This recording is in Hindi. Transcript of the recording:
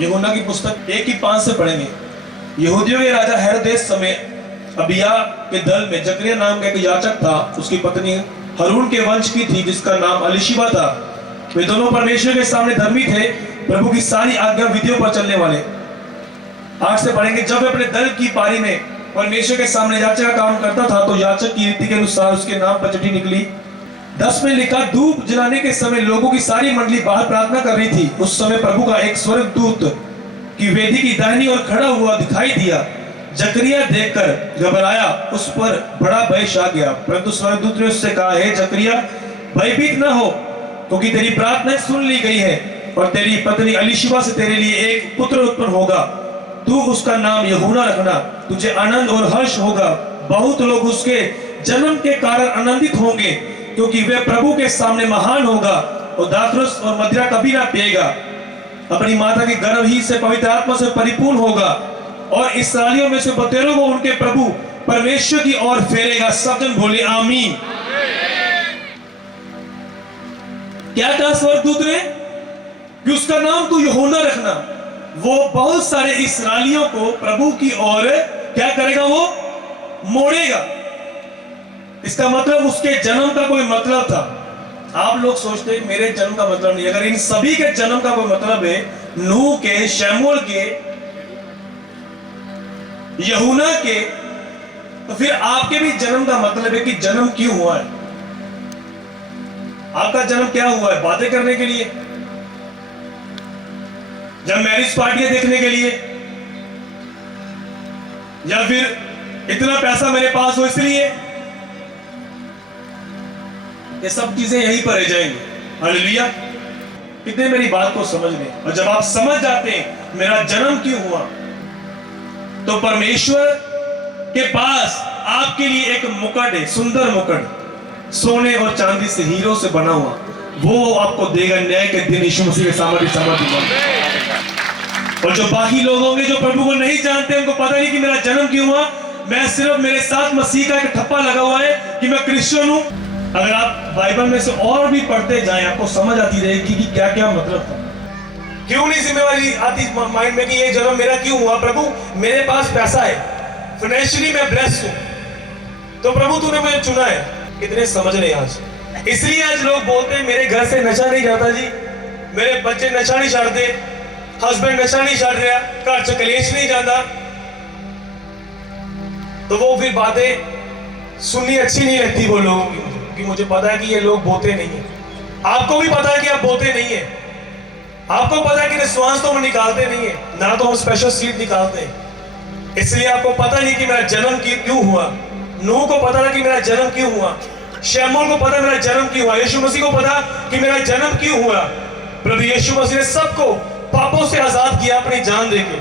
यूहन्ना की पुस्तक 1:5 से पढ़ेंगे। यहूदियों के राजा हेरोदेस समय अबिया के दल में जकरिया नाम का एक याचक था। उसकी पत्नी हारून के वंश की थी, जिसका नाम एलीशिबा था। वे दोनों परमेश्वर के सामने धर्मी थे, प्रभु की सारी आज्ञा विधियों पर चलने वाले। 8 से पढ़ेंगे। जब वे अपने दल की पारी में परमेश्वर के सामने याचक का काम करता था, तो याचक की रीति के अनुसार उसके नाम पर चिट्ठी निकली। 10 में लिखा, धूप जलाने के समय लोगों की सारी मंडली बाहर प्रार्थना कर रही थी। उस समय प्रभु का एक स्वर्गदूत की वेदी की दाहिनी ओर खड़ा हुआ दिखाई दिया। जकरिया देखकर घबराया, उस पर बड़ा भय छा गया। परंतु स्वर्गदूत ने उससे कहा, हे जकरिया, भयभीत न हो, क्योंकि तेरी प्रार्थना सुन ली गई है और तेरी पत्नी एलीशिबा से तेरे लिए एक पुत्र उत्पन्न होगा। तू उसका नाम यूहन्ना रखना। तुझे आनंद और हर्ष होगा। बहुत लोग उसके जन्म के कारण आनंदित होंगे, क्योंकि वे प्रभु के सामने महान होगा और दाखरस और मदिरा कभी ना पिएगा। अपनी माता के गर्भ ही से पवित्र आत्मा से परिपूर्ण होगा और इस्राएलियों में से बतेरों को उनके प्रभु परमेश्वर की ओर फेरेगा। सब जन बोले आमीन। क्या कहा स्वर्गदूत ने कि उसका नाम तू यूहन्ना रखना। वो बहुत सारे इस्राएलियों को प्रभु की ओर क्या करेगा, वो मोड़ेगा। इसका मतलब उसके जन्म का कोई मतलब था। आप लोग सोचते हैं मेरे जन्म का मतलब नहीं। अगर इन सभी के जन्म का कोई मतलब है, नूह के, शमूएल के, यूहन्ना के, तो फिर आपके भी जन्म का मतलब है कि जन्म क्यों हुआ है। आपका जन्म क्या हुआ है? बातें करने के लिए, या मैरिज पार्टियां देखने के लिए, या फिर इतना पैसा मेरे पास हो इसलिए। ये सब चीजें यहीं पर रह जाएंगी। हालेलुया। कितने मेरी बात को समझ गए? और जब आप समझ जाते हैं मेरा जन्म क्यों हुआ, तो परमेश्वर के पास आपके लिए एक मुकुट है, सुंदर मुकुट, सोने और चांदी से, हीरो से बना हुआ। वो आपको देगा न्याय के दिन यीशु मसीह के सामर्थ्य। और जो बाकी लोग होंगे जो प्रभु को नहीं जानते, उनको पता नहीं कि मेरा जन्म क्यों हुआ। मैं सिर्फ, मेरे साथ मसीह का एक ठप्पा लगा हुआ है कि मैं क्रिश्चियन हूं। अगर आप बाइबल में से और भी पढ़ते जाएं, आपको समझ आती रहेगी कि क्या क्या मतलब था। क्यों नहीं जिम्मेवारी आती माइंड में कि ये जन्म मेरा क्यों हुआ। प्रभु मेरे पास पैसा है, फाइनेंशियली मैं ब्लेस्ड हूं, तो प्रभु तूने मुझे चुना है। कितने समझ रहे आज। इसलिए आज लोग बोलते हैं मेरे घर से नशा नहीं जाता जी, मेरे बच्चे नशा नहीं छाड़ते, हस्बैंड नशा नहीं छाड़ रहा, घर से कलेश नहीं जाता। तो वो फिर बातें सुननी अच्छी नहीं लगती वो लोगों की, कि मुझे पता है कि ये लोग बोते नहीं है। आपको भी पता है कि आप बोते नहीं है। आपको पता है कि निश्वास तो हम निकालते नहीं है, ना तो हम स्पेशल सीट निकालते हैं। इसलिए आपको पता नहीं कि मेरा जन्म क्यों हुआ। नूह को पता था कि मेरा जन्म क्यों हुआ। शमूएल को पता मेरा जन्म क्यों हुआ। यीशु मसीह को पता कि मेरा जन्म क्यों हुआ। प्रभु यीशु मसीह ने सबको पापों से आजाद किया अपनी जान देके।